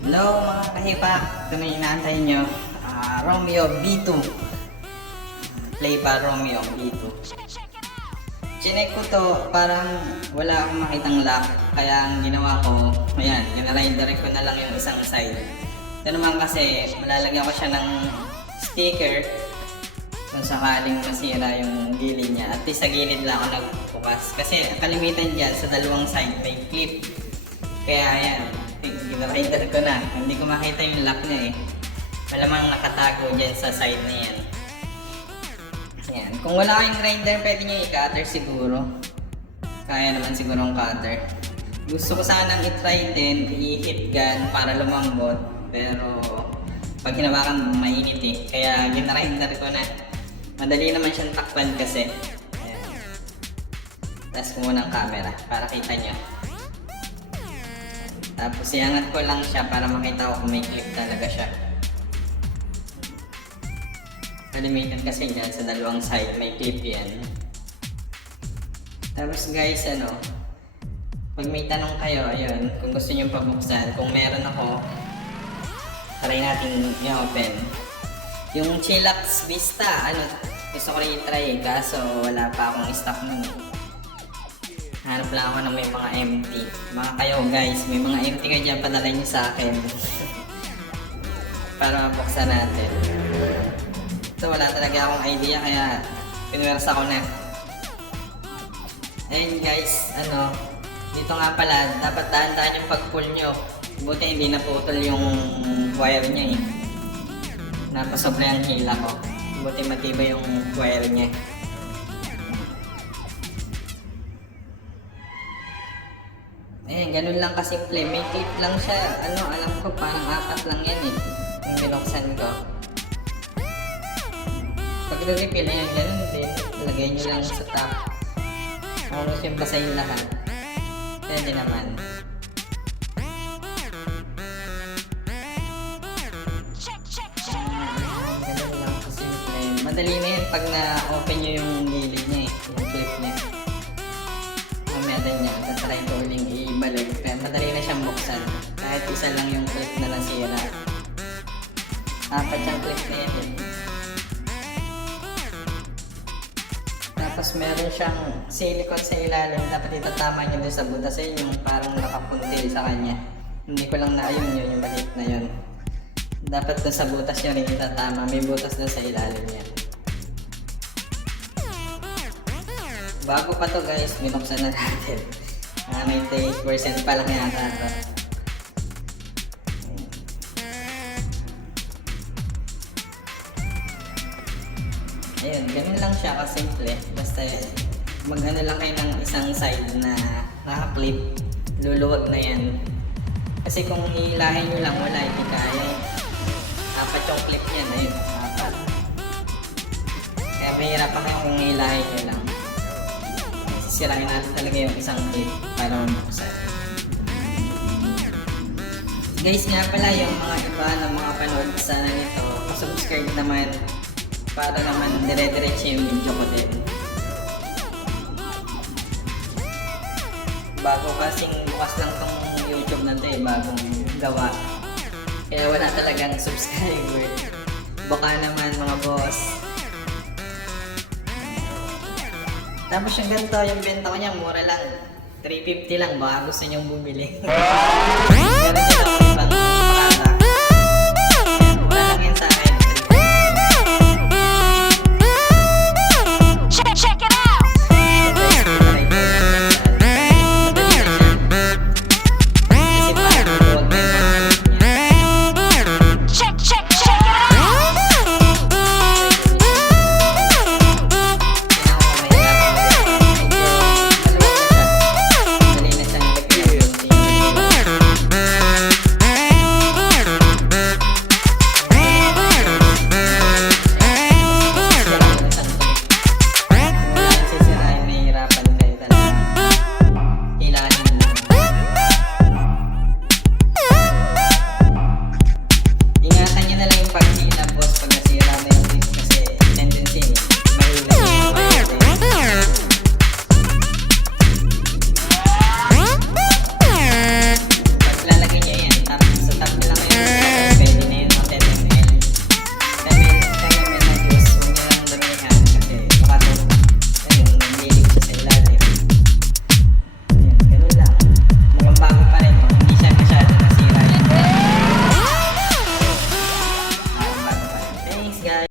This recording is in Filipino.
Hello mga kahipak, ito na inaantay nyo. Romeo B2. Play pa Romeo B2. Chinek ko to, parang wala akong makitang lock. Kaya ang ginawa ko, ayan, ginarider ko na lang yung isang side. Ito naman kasi, malalagyan ko siya ng sticker kung sakaling masira yung gilid niya. At least sa gilid lang ako nagbukas. Kasi kalimitan dyan sa dalawang side may clip. Kaya ayan, ginarider ko na. Hindi ko makita yung lock niya eh. Malamang nakatago dyan sa side na yan. Ayan. Kung wala kayong grinder, pwede nyo i-cutter siguro. Kaya naman siguro ang cutter. Gusto ko sanang i-try din, i-hit gun para lumambot. Pero pag hinawakan, mainit eh. Kaya ginarinder ko na. Madali naman siyang takpan kasi. Ayan. Taas ko muna ang camera para kita nyo. Tapos iangat ko lang siya para makita ko kung may clip talaga siya. Kalimitan kasi dyan sa dalawang side may clip yan. Tapos guys, pag may tanong kayo, ayun, kung gusto nyo pabuksan, kung meron ako, try natin i-open. Yung Chillax Vista, gusto ko rin i-try kaso wala pa akong stock nun. Hanap lang ako ng may mga empty. Mga kayo guys, may mga empty kayo dyan, padala nyo sa akin. Para mabuksan natin. So wala talaga akong idea kaya pinwersa ko na. Ayun guys, dito nga pala, dapat dahan-dahan yung pag-pull nyo. Buti hindi naputol yung wire niya eh. Napasobra yung hila ko. Buti matibay yung wire niya. Ayan, ganun lang kasimple. May clip lang siya. Alam ko parang 4 lang yan eh. Yung binuksan ko. Pag re-refill na yan, ganun din. Lagay nyo lang sa top. Almost yung basahin lahat. Pwede naman. Ganun lang kasimple. Madali na yan pag na-open nyo yung gilid niya eh. Yung clip niya. Mamaya din niya. Tatry ko uling ibalik. Pero madali na siyang buksan. Kahit isa lang yung clip na nasira. 4 yung clip na yan eh. Tapos meron siyang silicone sa ilalim. Dapat itatama nyo doon sa butas yung parang nakapuntil sa kanya. Hindi ko lang naayun yun, yung maliit na yun. Dapat doon sa butas nyo rin itatama. May butas doon sa ilalim yan. Bago pa to guys, binuksan na natin. 98% pa lang yata ito. Ayun, ganun lang siya kasimple. Basta mag-ano lang kayo ng isang side na naka-clip. Luluwag na yan. Kasi kung hilahin nyo lang, wala, hindi kaya. 4 yung clip niyan, ayun, 4. Kaya mahirap pa kayo kung hilahin nyo lang. Sisirain natin talaga yung isang clip para mabuksan. Guys, nga pala yung mga iba na mga panood sana nito, subscribe naman. Para naman dire-diretso yung video ko din. Bago kasing bukas lang tong YouTube na to eh, bagong gawa. Kaya wala talagang subscriber. Baka naman mga boss. Tapos yung ganito, yung benta ko niya, mura lang. 350 lang, baka gusto nyong bumili.